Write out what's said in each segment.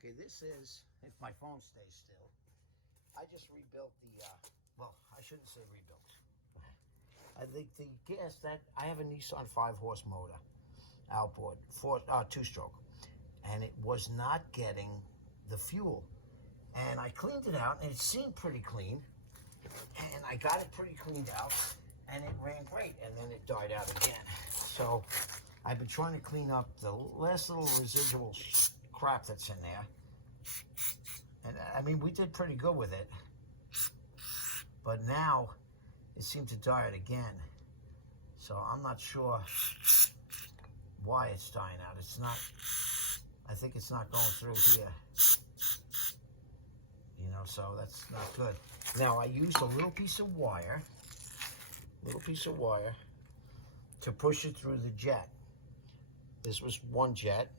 Okay, this is, if my phone stays still, I just rebuilt the, well, I shouldn't say rebuilt. I think the gas that, I have a Nissan 5-horse motor, outboard, two-stroke, and it was not getting the fuel. And I cleaned it out, and it seemed pretty clean, and I got it pretty cleaned out, and it ran great, and then it died out again. So I've been trying to clean up the last little residual crap that's in there. And I mean, we did pretty good with it, but now it seemed to die out again. So I'm not sure why it's dying out. It's not, I think it's not going through here. You know, so that's not good. Now I used a little piece of wire to push it through the jet. This was one jet,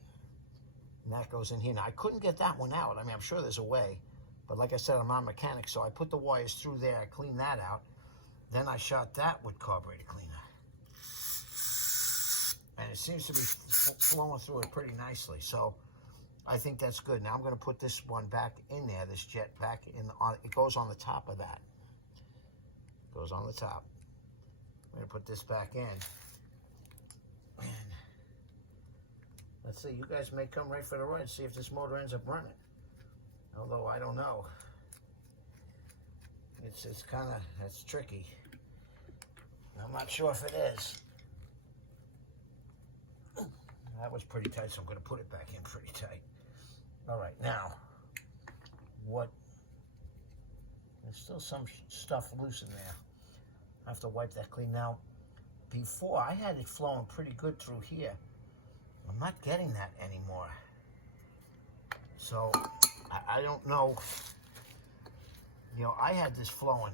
and that goes in here. Now I couldn't get that one out. I mean, I'm sure there's a way, but like I said, I'm not a mechanic, so I put the wires through there, I cleaned that out. Then I shot that with carburetor cleaner. And it seems to be flowing through it pretty nicely. So I think that's good. Now I'm going to put this one back in there, this jet back in, it goes on the top of that. It goes on the top. I'm going to put this back in. And let's see, you guys may come right for the ride and see if this motor ends up running. Although I don't know. It's kind of, that's tricky. I'm not sure if it is. That was pretty tight, so I'm going to put it back in pretty tight. All right, now, there's still some stuff loose in there. I have to wipe that clean. Now, before, I had it flowing pretty good through here. I'm not getting that anymore. So, I don't know. You know, I had this flowing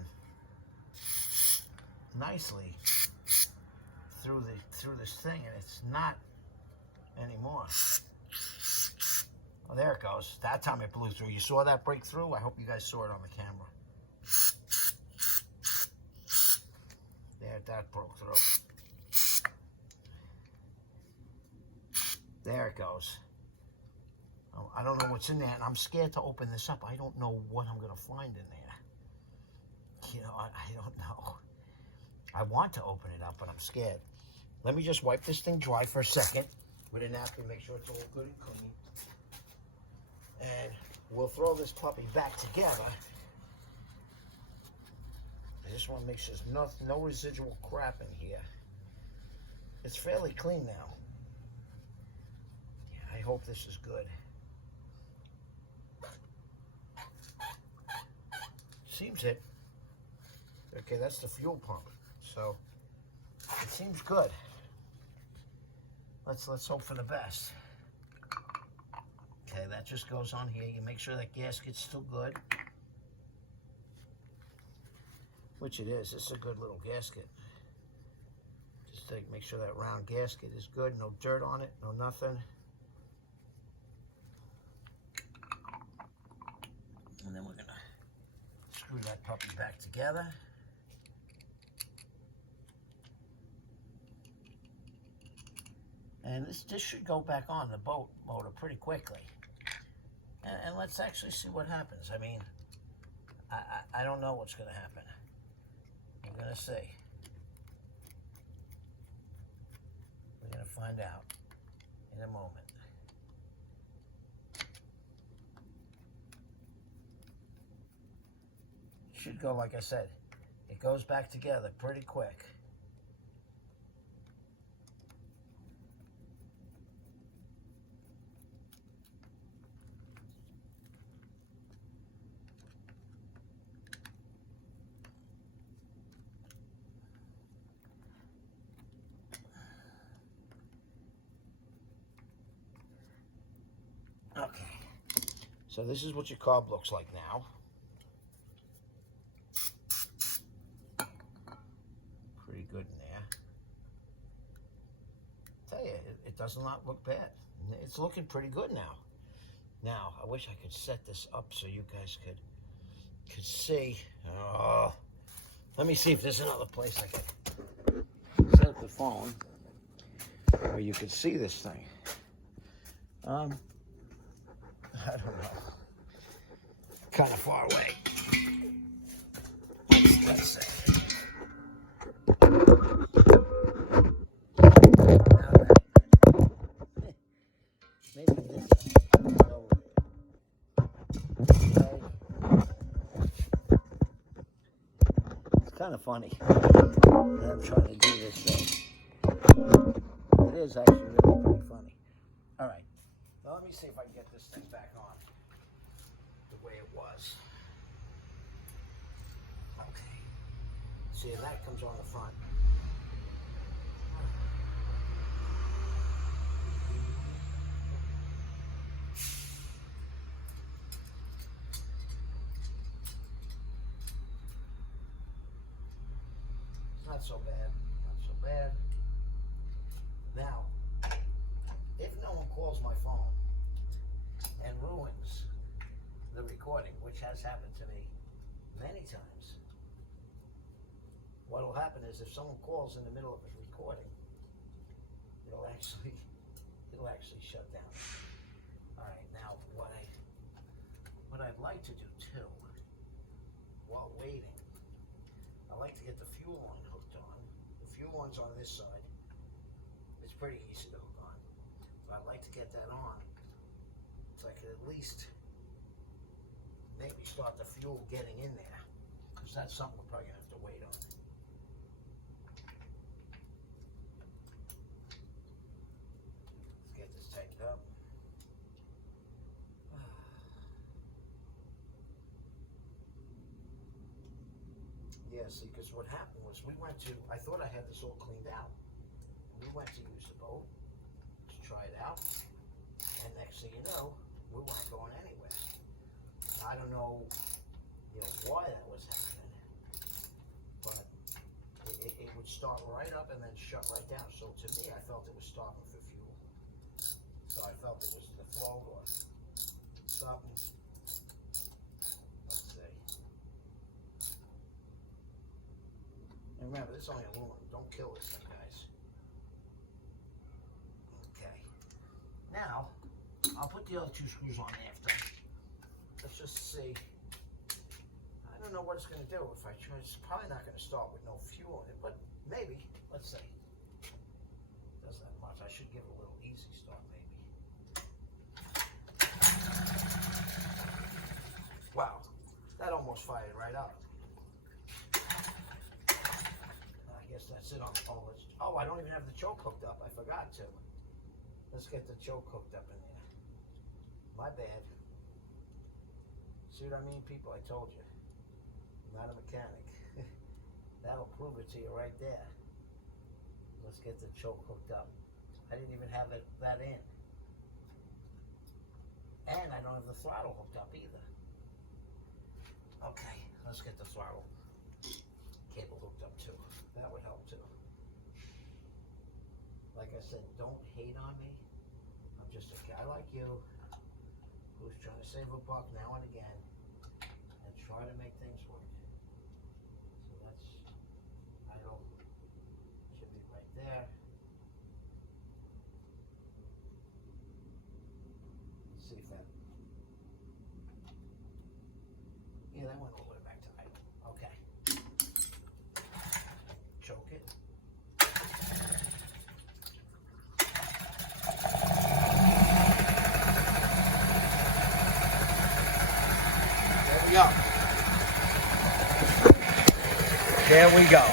nicely through this thing, and it's not anymore. Oh, there it goes. That time it blew through. You saw that break through? I hope you guys saw it on the camera. There, that broke through. There it goes. Oh, I don't know what's in there, and I'm scared to open this up. I don't know what I'm going to find in there. You know, I don't know. I want to open it up, but I'm scared. Let me just wipe this thing dry for a second with a napkin, make sure it's all good and clean. And we'll throw this puppy back together. I just want to make sure there's no residual crap in here. It's fairly clean now. Yeah, I hope this is good. Seems it. Okay, that's the fuel pump. So it seems good. Let's hope for the best. Okay, that just goes on here. You make sure that gasket's still good. Which it is. This is a good little gasket. Just make sure that round gasket is good. No dirt on it. No nothing. And then we're going to screw that puppy back together. And this should go back on the boat motor pretty quickly. And let's actually see what happens. I mean, I don't know what's going to happen. We're going to see. We're going to find out in a moment. It should go, like I said, it goes back together pretty quick. Okay, so this is what your carb looks like now. Pretty good in there. Tell you, it does not look bad. It's looking pretty good now. Now, I wish I could set this up so you guys could see. Oh, let me see if there's another place I can set up the phone where you could see this thing. I don't know. Kind of far away. Let's see. Maybe this. No. It's kind of funny that I'm trying to do this thing. It is actually really pretty funny. All right. Now let me see if I can get this thing back on the way it was. Okay. See, that comes on the front. Not so bad, not so bad. Now, if no one calls my phone and ruins the recording, which has happened to me many times, what will happen is if someone calls in the middle of a recording, it'll actually shut down. All right, now what I'd like to do too, while waiting, I like to get the fuel line hooked on. The fuel line's on this side. It's pretty easy to hook on. But I'd like to get that on so I could at least maybe start the fuel getting in there. Because that's something we're probably going to have to wait on. Let's get this tightened up. Yeah, see, because what happened was I thought I had this all cleaned out. We went to use the boat to try it out, and next thing you know, we weren't going anywhere. I don't know, why that was happening, but it would start right up and then shut right down. So to me, I felt it was stopping for fuel. So I felt it was the flow or stopping. And remember, this is only aluminum. Don't kill this thing, guys. Okay. Now, I'll put the other two screws on after. Let's just see. I don't know what it's going to do if I try. It's probably not going to start with no fuel in it, but maybe. Let's see. Doesn't that much. I should give it a little easy start, maybe. Wow. That almost fired right up. I guess that's it on the phone. Oh, I don't even have the choke hooked up. I forgot to. Let's get the choke hooked up in there. My bad. See what I mean, people? I told you. I'm not a mechanic. That'll prove it to you right there. Let's get the choke hooked up. I didn't even have that in. And I don't have the throttle hooked up either. Okay, let's get the throttle cable hooked up too. That would help too. Like I said, don't hate on me. I'm just a guy like you who's trying to save a buck now and again and try to make things work. So that's idle. Should be right there. Let's see if that. Yeah, that went all the way back to idle. Okay. Choke it. There we go. There we go.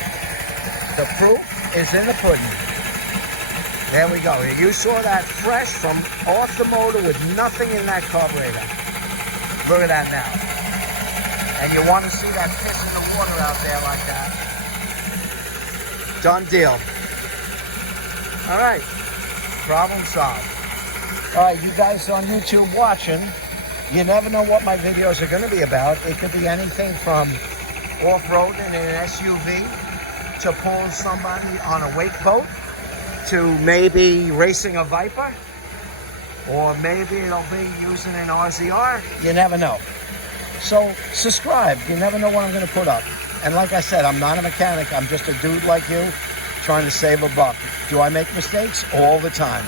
The proof is in the pudding. There we go. You saw that fresh from off the motor with nothing in that carburetor. Look at that now. And you want to see that piss in the water out there like that. Done deal. All right. Problem solved. All right, you guys on YouTube watching, you never know what my videos are going to be about. It could be anything from off-roading in an SUV to pulling somebody on a wake boat to maybe racing a Viper, or maybe it'll be using an RZR. You never know. So subscribe. You never know what I'm going to put up. And like I said, I'm not a mechanic. I'm just a dude like you trying to save a buck. Do I make mistakes? All the time.